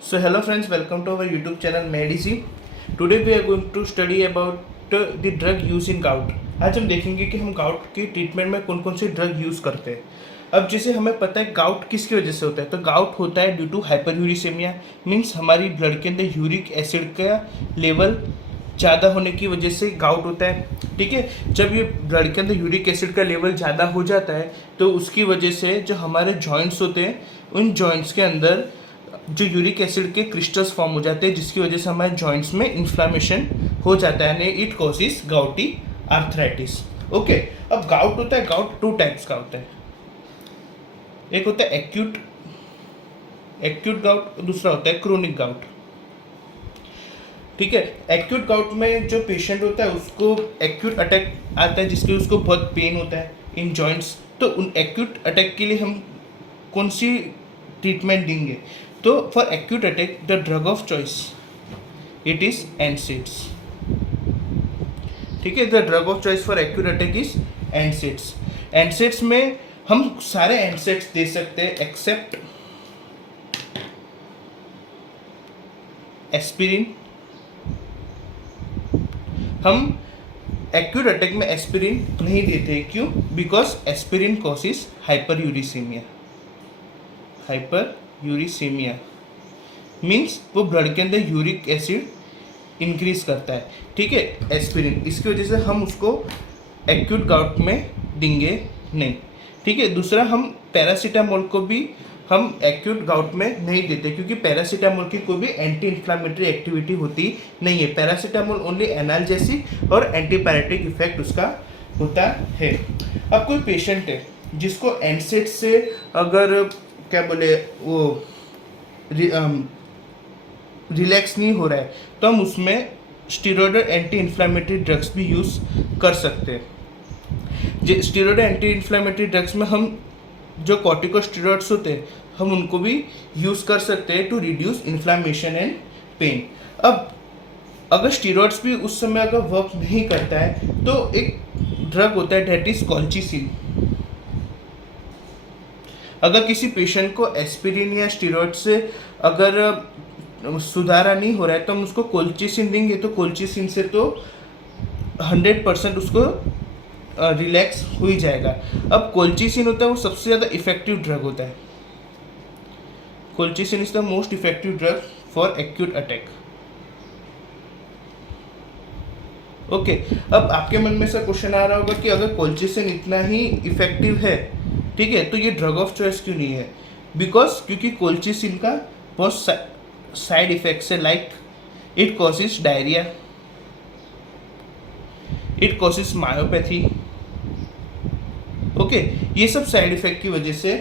So hello friends, welcome to our YouTube channel Medici. Today we are going to study about the drug use in gout. आज हम देखेंगे कि हम gout की treatment में कौन कौन से ड्रग यूज़ करते हैं। अब जैसे हमें पता है गाउट किसकी वजह से होता है, तो गाउट होता है ड्यू टू हाइपरयूरिसेमिया, मीन्स हमारी ब्लड के अंदर यूरिक एसिड का लेवल ज़्यादा होने की वजह से गाउट होता है। ठीक है, जब ये ब्लड के अंदर यूरिक एसिड का लेवल ज़्यादा हो जाता है तो उसकी वजह से जो हमारे जॉइंट्स होते हैं उन जॉइंट्स के अंदर जो यूरिक एसिड के क्रिस्टल्स फॉर्म हो जाते हैं, जिसकी वजह से हमारे जॉइंट्स में इन्फ्लामेशन हो जाता है, यानी it causes gouty arthritis. Okay, अब गाउट होता है, गाउट टू टाइप्स का होता है। एक होता है एक्यूट गाउट, दूसरा होता है क्रोनिक गाउट। ठीक है, एक्यूट गाउट में जो पेशेंट होता है उसको एक्यूट अटैक आता है जिसके उसको बहुत पेन होता है इन जॉइंट्स। तो उन एक्यूट अटैक के लिए हम कौन सी ट्रीटमेंट देंगे? तो for acute attack the drug of choice it is NSAIDs. ठीक है, the drug of choice for acute attack is NSAIDs. NSAIDs में हम सारे एनसेड्स दे सकते हैं एक्सेप्ट एस्पिरिन। हम एक्यूट अटैक में एस्पिरिन नहीं देते, क्यों? Because aspirin causes hyperuricemia. Hyperuricemia means वो ब्लड के अंदर यूरिक एसिड इंक्रीज करता है। ठीक है, एस्पिरिन, इसकी वजह से हम उसको एक्यूट गाउट में देंगे नहीं। ठीक है, दूसरा हम पैरासीटामोल को भी हम एक्यूट गाउट में नहीं देते, क्योंकि पैरासीटामोल की कोई भी एंटी इन्फ्लामेटरी एक्टिविटी होती नहीं है। पैरासीटामोल ओनली एनाल्जेसिक और एंटीपायरेटिक इफेक्ट उसका होता है। अब कोई पेशेंट है जिसको एनसेड से अगर क्या बोले वो रिलैक्स नहीं हो रहा है तो हम उसमें स्टीरॉयड एंटी इन्फ्लामेटरी ड्रग्स भी यूज़ कर सकते हैं। स्टीरॉयड एंटी इन्फ्लामेटरी ड्रग्स में हम जो कॉर्टिकोस्टेरॉइड्स होते हैं हम उनको भी यूज़ कर सकते हैं to reduce inflammation and pain. अब अगर स्टीरॉयड्स भी उस समय अगर वर्क नहीं करता है तो एक ड्रग होता है डेट इज कॉल्चिसिन। अगर किसी पेशेंट को एस्पिरिन या स्टीरॉयड से अगर सुधारा नहीं हो रहा है तो हम उसको कोल्चिसिन देंगे, तो कोल्चिसिन से तो 100% उसको रिलैक्स हो ही जाएगा। अब कोल्चिसिन होता है वो सबसे ज़्यादा इफेक्टिव ड्रग होता है। Colchicine is the most effective drug for acute attack. Okay, अब आपके मन में से क्वेश्चन आ रहा होगा कि अगर कोल्चिसिन इतना ही इफेक्टिव है, ठीक है, तो ये ड्रग ऑफ चॉइस क्यों नहीं है? बिकॉज क्योंकि कोल्चिसिन का बहुत साइड इफेक्ट्स है, like it causes diarrhoea, it causes myopathy. Okay, ये सब साइड इफेक्ट की वजह से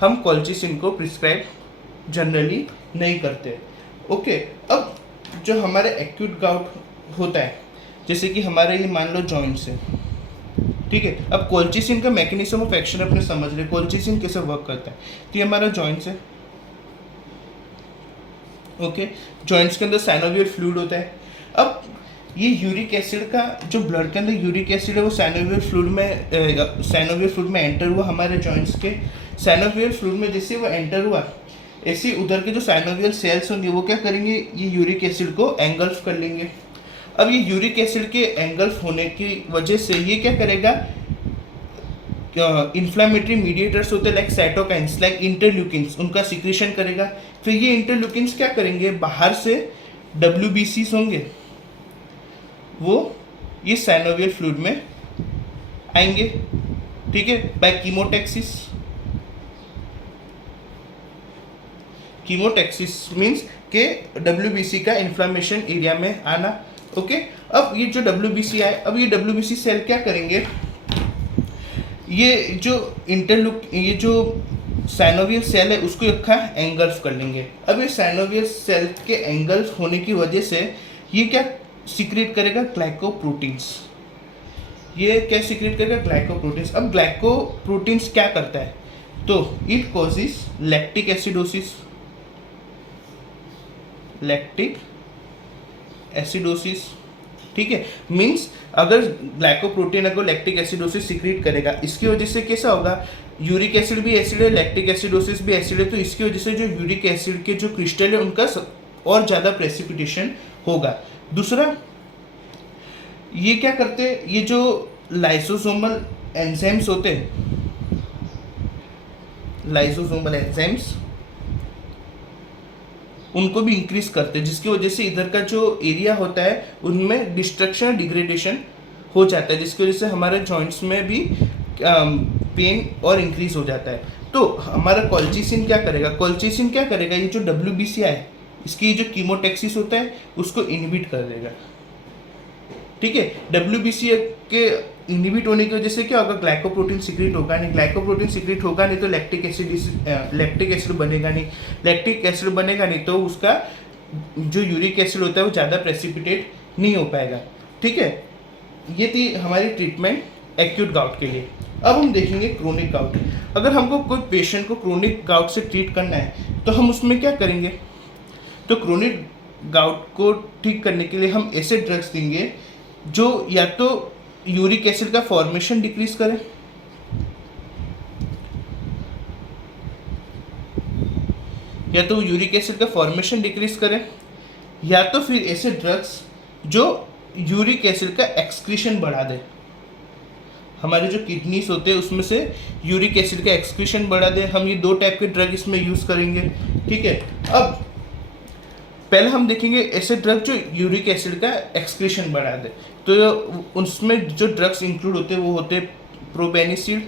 हम कोल्चिसिन को प्रिस्क्राइब जनरली नहीं करते। ओके, अब जो हमारे एक्यूट गाउट होता है, जैसे कि हमारे ये मान लो जॉइंट्स है, ठीक है। अब कोल्चिसिन का मैकेनिज्म ऑफ एक्शन अपने समझ रहे, कोल्चिसिन कैसे वर्क करता है। तो ये हमारा जॉइंट्स है। ओके, जॉइंट्स के अंदर साइनोवियल फ्लूइड होता है। अब ये यूरिक एसिड का जो ब्लड के अंदर यूरिक एसिड है वो साइनोवियल फ्लूइड में एंटर हुआ हमारे जॉइंट्स के। साइनोवियल फ्लूइड में जैसे वो एंटर हुआ, ऐसे उधर के जो साइनोवियल सेल्स होंगे वो क्या करेंगे, ये यूरिक एसिड को एंगल्फ कर लेंगे। अब ये यूरिक एसिड के एंगल्फ होने की वजह से ये क्या करेगा, इन्फ्लामेटरी मीडिएटर्स होते हैं लाइक साइटोकाइंस, लाइक इंटरल्यूकिन्स, उनका सिक्रीशन करेगा। फिर ये इंटरल्यूकिन्स क्या करेंगे, बाहर से WBCs होंगे वो ये साइनोवियल फ्लूइड में आएंगे। ठीक है, बाय कीमोटैक्सिस। कीमोटैक्सिस मीन्स के WBC का इन्फ्लामेशन एरिया में आना। ओके, अब ये जो WBC आए, अब ये WBC सेल क्या करेंगे, ये जो साइनोवियल सेल है उसको अक्खा एंगल्फ कर लेंगे। अब ये साइनोवियल सेल के एंगल्फ होने की वजह से ये क्या सीक्रेट करेगा, ग्लाइकोप्रोटीन्स। ये क्या सीक्रेट करेगा, ग्लाइकोप्रोटीन्स। अब ग्लाइकोप्रोटीन्स क्या करता है, तो it causes lactic acidosis. Lactic acidosis, ठीक है, मीन्स अगर ग्लाइकोप्रोटीन अगर लैक्टिक एसिडोसिस सीक्रेट करेगा, इसकी वजह से कैसा होगा, यूरिक एसिड भी एसिड है, लैक्टिक एसिडोसिस भी एसिड है, तो इसकी वजह से जो यूरिक एसिड के जो क्रिस्टल है उनका और ज़्यादा प्रेसिपिटेशन होगा। दूसरा, ये क्या करते हैं, ये जो लाइसोसोमल एंजाइम्स होते हैं, लाइसोसोमल एंजाइम्स उनको भी इंक्रीज करते हैं, जिसकी वजह से इधर का जो एरिया होता है उनमें डिस्ट्रक्शन डिग्रेडेशन हो जाता है, जिसकी वजह से हमारे जॉइंट्स में भी पेन और इंक्रीज हो जाता है। तो हमारा कॉल्चिसिन क्या करेगा, कॉल्चिसिन क्या करेगा, ये जो WBCI है इसकी जो कीमोटैक्सिस होता है उसको इनहिबिट कर देगा। ठीक है, WBCI के इनहिबिट होने की वजह से क्या होगा, ग्लाइकोप्रोटीन सीक्रेट होगा नहीं, ग्लाइकोप्रोटीन सीक्रेट होगा नहीं तो लैक्टिक एसिड बनेगा नहीं, लैक्टिक एसिड बनेगा नहीं तो उसका जो यूरिक एसिड होता है वो ज़्यादा प्रेसिपिटेट नहीं हो पाएगा। ठीक है, ये थी हमारी ट्रीटमेंट एक्यूट गाउट के लिए। अब हम देखेंगे क्रोनिक गाउट। अगर हमको कोई पेशेंट को क्रोनिक गाउट से ट्रीट करना है तो हम उसमें क्या करेंगे, तो क्रोनिक गाउट को ठीक करने के लिए हम ऐसे ड्रग्स देंगे जो या तो यूरिक एसिड का फॉर्मेशन डिक्रीज करे, या तो यूरिक एसिड का फॉर्मेशन डिक्रीज करे, या तो फिर ऐसे ड्रग्स जो यूरिक एसिड का एक्सक्रीशन बढ़ा दे। हमारे जो किडनीज होते हैं उसमें से यूरिक एसिड का एक्सक्रीशन बढ़ा दे, हम ये दो टाइप के ड्रग इसमें यूज करेंगे। ठीक है, अब पहले हम देखेंगे ऐसे ड्रग जो यूरिक एसिड का एक्सक्रीशन बढ़ा दे, तो उसमें जो ड्रग्स इंक्लूड होते हैं वो होते हैं प्रोबेनिसिड,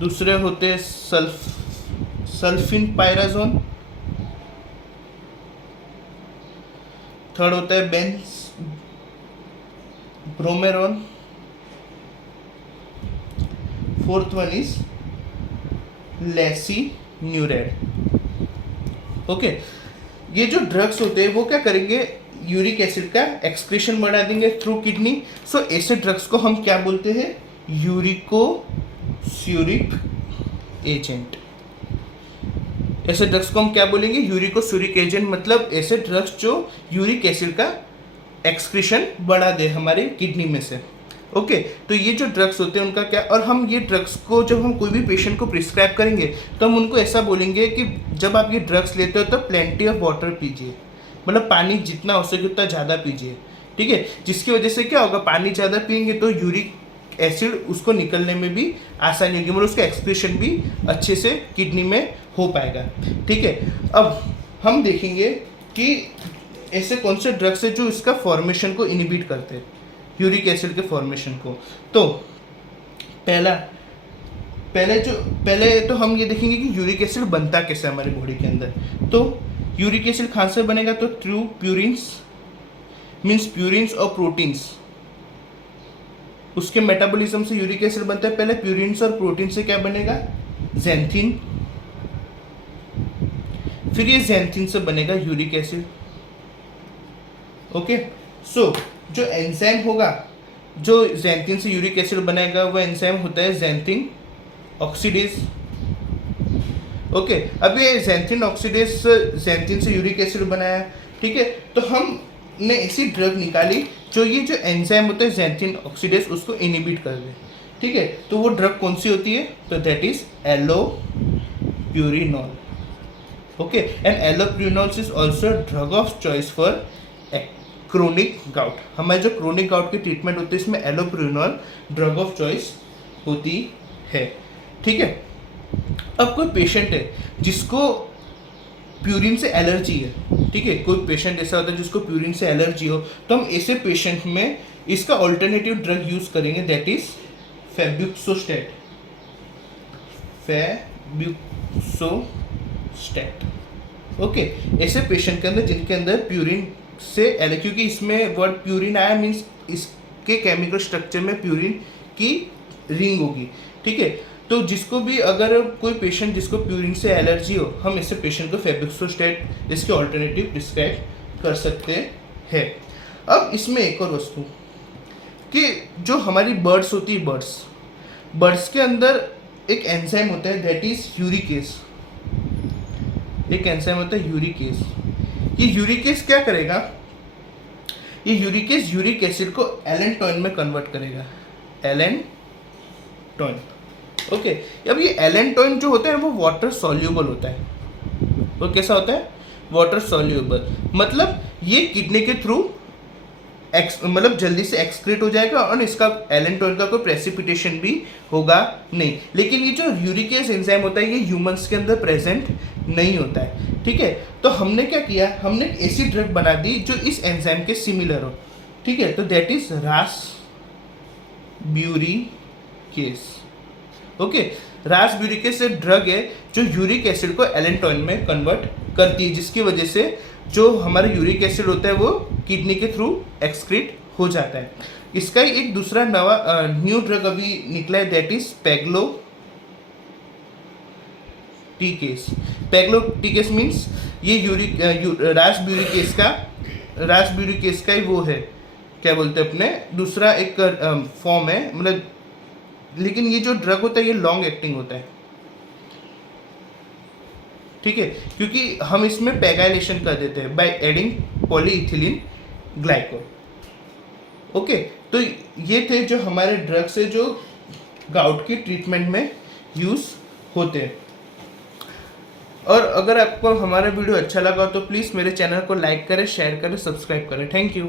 दूसरे होते हैं सल्फिनपायराजोन, थर्ड होता है ब्रोमेरोन, फोर्थ वन इज लेसिन्यूरेड। ओके, ये जो ड्रग्स होते हैं वो क्या करेंगे, यूरिक एसिड का एक्सक्रीशन बढ़ा देंगे थ्रू किडनी। सो ऐसे ड्रग्स को हम क्या बोलते हैं, यूरिकोस्यूरिक एजेंट। ऐसे ड्रग्स को हम क्या बोलेंगे, यूरिकोस्यूरिक एजेंट, मतलब ऐसे ड्रग्स जो यूरिक एसिड का एक्सक्रीशन बढ़ा दे हमारे किडनी में से। ओके, तो ये जो ड्रग्स होते हैं उनका क्या, और हम ये ड्रग्स को जब हम कोई भी पेशेंट को प्रिस्क्राइब करेंगे तो हम उनको ऐसा बोलेंगे कि जब आप ये ड्रग्स लेते हो तो प्लेंटी ऑफ वाटर पीजिए, मतलब पानी जितना हो सके उतना ज़्यादा पीजिए। ठीक है, जिसकी वजह से क्या होगा, पानी ज़्यादा पियेंगे तो यूरिक एसिड उसको निकलने में भी आसानी होगी, मतलब उसका एक्सक्रीशन भी अच्छे से किडनी में हो पाएगा। ठीक है, अब हम देखेंगे कि ऐसे कौन से ड्रग्स है जो इसका फॉर्मेशन को इनहिबिट करते हैं, यूरिक एसिड के फॉर्मेशन को। तो पहले तो हम ये देखेंगे कि यूरिक एसिड बनता कैसे हमारी बॉडी के अंदर। तो यूरिक एसिड कहाँ से बनेगा, तो थ्रू प्यूरिन्स, मीन्स प्यूरिन्स और प्रोटीन्स, उसके मेटाबॉलिज्म से यूरिक एसिड बनता है। पहले प्यूरिन्स और प्रोटीन से क्या बनेगा, ज़ैंथिन, फिर ये ज़ैंथिन से बनेगा यूरिक एसिड। ओके, सो जो एंजाइम होगा जो ज़ैंथिन से यूरिक एसिड बनाएगा वो एंजाइम होता है ज़ैंथिन ऑक्सीडेज। ओके, अब ये ज़ैंथिन ऑक्सीडेज ज़ैंथिन से यूरिक एसिड बनाया। ठीक है, तो हमने ऐसी ड्रग निकाली जो ये जो एंजाइम होता है ज़ैंथिन ऑक्सीडेज उसको इनहिबिट कर दे। ठीक है, तो वो ड्रग कौन सी होती है, तो that is allopurinol. Okay, and allopurinol is also drug of choice for chronic gout. हमारे जो क्रोनिक गाउट की ट्रीटमेंट होती है इसमें एलोप्यूरिनॉल ड्रग ऑफ चॉइस होती है। ठीक है, अब कोई पेशेंट है जिसको प्यूरिन से एलर्जी है, ठीक है, कोई पेशेंट ऐसा होता है जिसको प्यूरिन से एलर्जी हो, तो हम ऐसे पेशेंट में इसका ऑल्टरनेटिव ड्रग यूज करेंगे, दैट इज फेब्यूक्सोस्टैट। ओके, ऐसे पेशेंट के अंदर जिनके अंदर प्यूरिन से क्योंकि इसमें वर्ड प्यूरिन आया मीन्स इसके केमिकल स्ट्रक्चर में प्यूरिन की रिंग होगी। ठीक है, तो जिसको भी अगर कोई पेशेंट जिसको प्यूरिन से एलर्जी हो, हम ऐसे पेशेंट को फेब्यूक्सोस्टैट इसके ऑल्टरनेटिव प्रिस्क्राइब कर सकते हैं। अब इसमें एक और वस्तु कि जो हमारी बर्ड्स होती है, बर्ड्स के अंदर एक एंजाइम होता है दैट इज यूरिकेज। एक एंजाइम होता है यूरिकेज। ये यूरिकेज क्या करेगा, ये यूरिकेज यूरिक एसिड को एलेंटोइन में कन्वर्ट करेगा, एलेंटोइन। ओके, अब ये एलेंटोइन जो होता है वो वाटर सॉल्यूबल होता है। वो कैसा होता है? वाटर सॉल्यूबल, मतलब ये किडनी के थ्रू मतलब जल्दी से एक्सक्रीट हो जाएगा और इसका एलेंटोइन का कोई प्रेसिपिटेशन भी होगा नहीं। लेकिन ये जो यूरिकेज एंजाइम होता है ये ह्यूमंस के अंदर प्रेजेंट नहीं होता है। ठीक है, तो हमने क्या किया, हमने एक ऐसी ड्रग बना दी जो इस एंजाइम के सिमिलर हो। ठीक है, तो दैट इज रास ब्यूरिकेस। ओके, रास ब्यूरिकेस एक ड्रग है जो यूरिक एसिड को एलेंटोइन में कन्वर्ट करती है, जिसकी वजह से जो हमारा यूरिक एसिड होता है वो किडनी के थ्रू एक्सक्रीट हो जाता है। इसका ही एक दूसरा नवा न्यू ड्रग अभी निकला है, दैट इज पेग्लोटिकेस। पेग्लोटिकेस मीन्स ये रास ब्यूरिकेस का ही वो है, क्या बोलते हैं अपने, दूसरा एक फॉर्म है, मतलब लेकिन ये जो ड्रग होता है ये लॉन्ग एक्टिंग होता है। ठीक है, क्योंकि हम इसमें पेगाइलेशन कर देते हैं by adding polyethylene glycol. Okay, तो ये थे जो हमारे ड्रग्स है जो गाउट की ट्रीटमेंट में यूज होते हैं। और अगर आपको हमारा वीडियो अच्छा लगा तो प्लीज़ मेरे चैनल को लाइक करें, शेयर करें, सब्सक्राइब करें। Thank you.